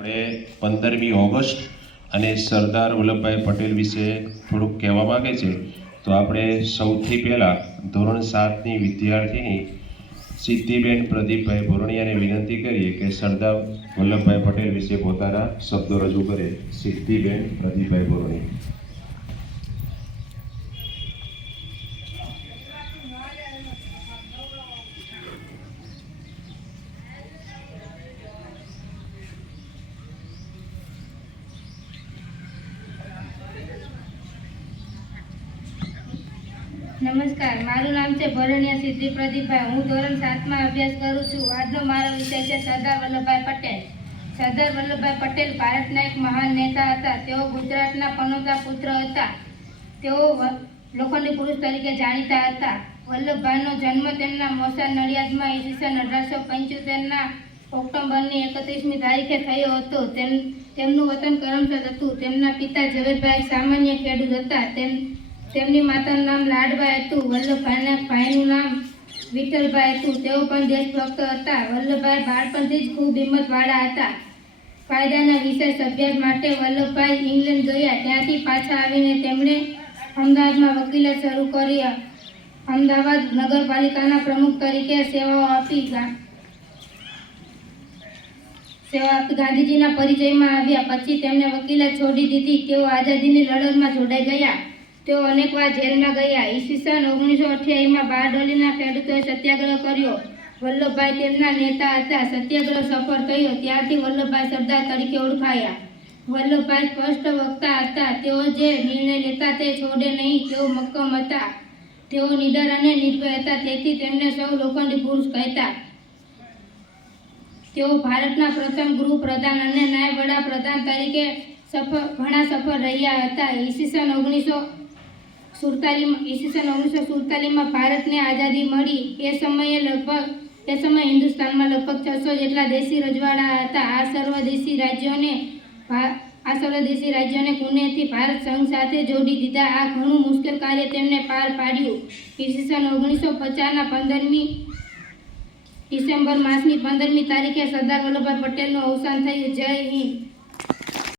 આપણે 15મી ઓગસ્ટ અને સરદાર વલ્લભભાઈ પટેલ વિશે થોડુંક કહેવા માગે છે. તો આપણે સૌથી પહેલાં ધોરણ 7ની વિદ્યાર્થીની સિદ્ધિબેન પ્રદીપભાઈ ભોરણિયાને વિનંતી કરીએ કે સરદાર વલ્લભભાઈ પટેલ વિશે પોતાના શબ્દો રજૂ કરે. સિદ્ધિબેન પ્રદીપભાઈ ભોરણિયા. નમસ્કાર, મારું નામ છે ભરણિયા સિદ્ધિ પ્રદીપભાઈ. હું ધોરણ 7માં અભ્યાસ કરું છું. આજનો મારો વિષય છે સરદાર વલ્લભભાઈ પટેલ. સરદાર વલ્લભભાઈ પટેલ ભારતના એક મહાન નેતા હતા. તેઓ ગુજરાતના પનોતા પુત્ર હતા. તેઓ લોખંડી પુરુષ તરીકે જાણીતા હતા. વલ્લભભાઈનો જન્મ તેમના મોસા નડિયાદમાં ઈસવીસન 1875ના ઓક્ટોબરની 31મી તારીખે થયો હતો. તેમનું વતન કરમસદ હતું. તેમના પિતા ઝવેરભાઈ સામાન્ય ખેડૂત હતા. તેમની માતાનું નામ લાડબાઈ હતું. વલ્લભભાઈના ભાઈનું નામ વિઠ્ઠલભાઈ હતું. તેઓ પણ દેશભક્ત હતા. વલ્લભભાઈ બાળપણથી જ ખૂબ હિંમતવાળા હતા. કાયદાના વિશેષ અભ્યાસ માટે વલ્લભભાઈ ઇંગ્લેન્ડ ગયા. ત્યાંથી પાછા આવીને તેમણે અમદાવાદમાં વકીલાત શરૂ કરી. અમદાવાદ નગરપાલિકાના પ્રમુખ તરીકે સેવાઓ આપી ગાંધીજીના પરિચયમાં આવ્યા. પછી તેમણે વકીલાત છોડી દીધી. તેઓ આઝાદીની લડતમાં જોડાઈ ગયા. તેઓ અનેકવાર જેલમાં ગયા. ઈસવીસન 1928માં બારડોલીના ખેડૂતોએ સત્યાગ્રહ કર્યો. વલ્લભભાઈ તેમના નેતા હતા. સત્યાગ્રહ સફળ થયો. ત્યારથી વલ્લભભાઈ સરદાર તરીકે ઓળખાયા. વલ્લભભાઈ સ્પષ્ટ વક્તા હતા. તેઓ જે નિર્ણય લેતા તે છોડે નહીં. તેઓ મક્કમ હતા. તેઓ નિડર અને નિર્ભય હતા. તેથી તેમને સૌ લોખંડી પુરુષ કહેતા. તેઓ ભારતના પ્રથમ ગૃહ પ્રધાન અને નાયબ વડાપ્રધાન તરીકે ઘણા સફળ રહ્યા હતા. ઈસવીસન 1947માં ભારતને આઝાદી મળી. એ સમયે હિન્દુસ્તાનમાં લગભગ 600 જેટલા દેશી રજવાડા હતા. આ સર્વ દેશી રાજ્યોને પુણેથી ભારત સંઘ સાથે જોડી દીધા. આ ઘણું મુશ્કેલ કાર્ય તેમણે પાર પાડ્યું. ઈસવીસન 1950ના 15મી ડિસેમ્બર માસની 15મી તારીખે સરદાર વલ્લભભાઈ પટેલનું અવસાન થયું. જય હિન્દ.